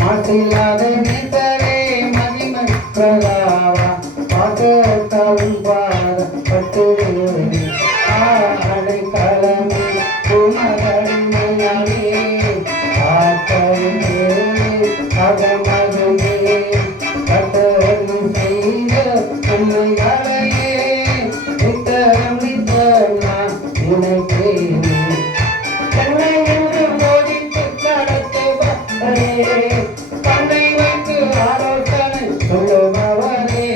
மாசில்லாத நீத்தரே மகிமை பிரதாவா பாதத்தாவும் பாதப்பட்டு அடைக்கலமே குமரடிமையாளே காத்தருமே அகமதுமே கத்தரும் செய்த உண்மைகளையே நித்தரம் நித்தம் நான் நினைப்பேனே என்னை என்று போதித்து நடத்துவரே கண்ணை வைத்து ஆலோசனை சொல்லுபவரே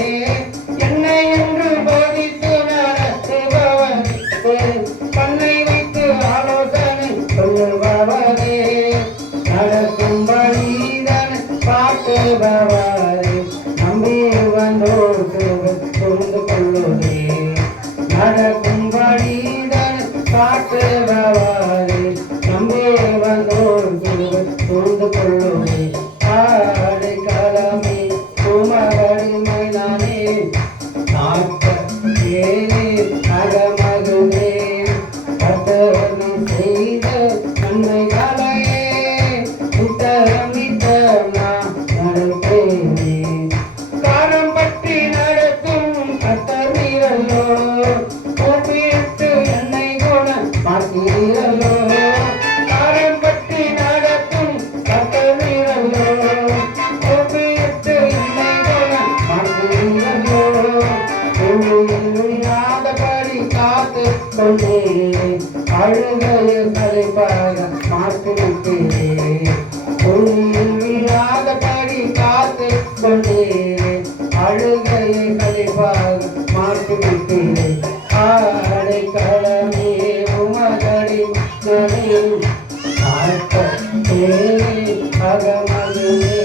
என்னை என்று போதித்து நடத்துபவரே கண்ணை வைத்து ஆலோசனை சொல்லுபவரே நடக்கும்படிதனை காட்டுபவரே நம்பி வந்தோருக்கு புரிந்து கொள்ளுதே நடக்கும்படிதனை காட்டுபவரே நம்பி வந்தோருக்கு புரிந்து கொள்ளுதே அடைக்கலமே குமரடிமை நானே நாட்கேனே அகமகுனே கத்தவனும் செய்த நன்மைகளையே நித்தரம் நித்தரம் நான் நடப்பேனே காரம் பற்றி நடத்தும் கத்தவீரல்லோ கூப்பிட்டு என்னை குண மாற்றீரல்லோ காரம் பற்றி நடத்தும் கத்தவீரல்லோ கூப்பிட்டு என்னை குண மாற்றீரல்லோ விழாதபடி காத்து கொண்டே அழுகையில் கலைப்பாக மாற்றிவிட்டே விழாதபடி காத்து கொண்டே அழுகையை கலைப்பாக மாற்றிவிட்டே அடைக்கலமே உமதடி அகமதுமே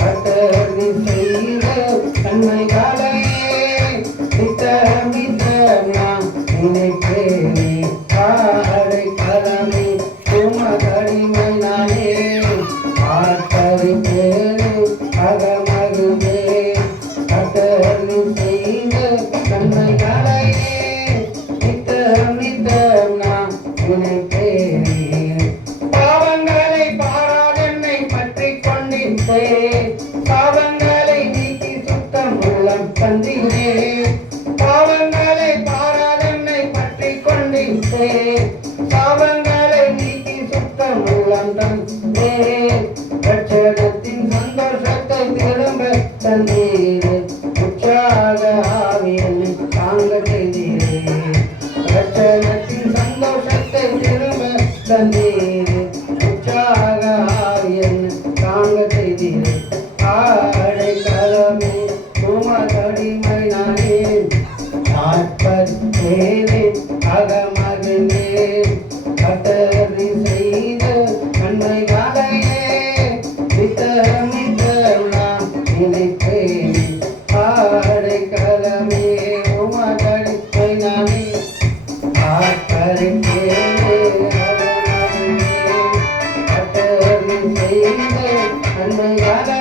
கத்தரி செய்த நன்மைகளையே நித்தரம் நித்தரம் நான் நினைப்பேனே அடைக்கலமே உமதடிமை நானே ஆத்தரிப்பேனே அகமதுமே கத்தரி செய்த நன்மைகளையே நித்தரம் நித்தரம் நான் நினைப்பேனே பாவங்களை பாராதென்னை பற்றி கொண்டிருந்தே பாவங்களை நீக்கி சுத்தம் உள்ளம் தந்தினே பாவங்களை பாராதென்னை பற்றி கொண்டிருந்தே பாவங்களை நீக்கி சுத்தம் உள்ளம் தந்தே ரட்சகத்தின் சந்தோஷத்தை திரும்ப தந்தீரே உற்சாக ஆவியனை தாங்க செய்தீரே ரட்சகத்தின் சந்தோஷத்தை திரும்ப தந்தீரே உற்சாக ஆவியனை தாங்க செய்தீரே அடைக்கலமே உமதடிமை நானே ஆத்மதேவே அகமதுமே கத்தரி செய்த நன்மைகளையே நித்தரம் நித்தரம் நான் நினைப்பேனே அடைக்கலமே உமதடிமை நானே ஆத்மதேவே அகமதுமே கத்தரி செய்த நன்மைகளையே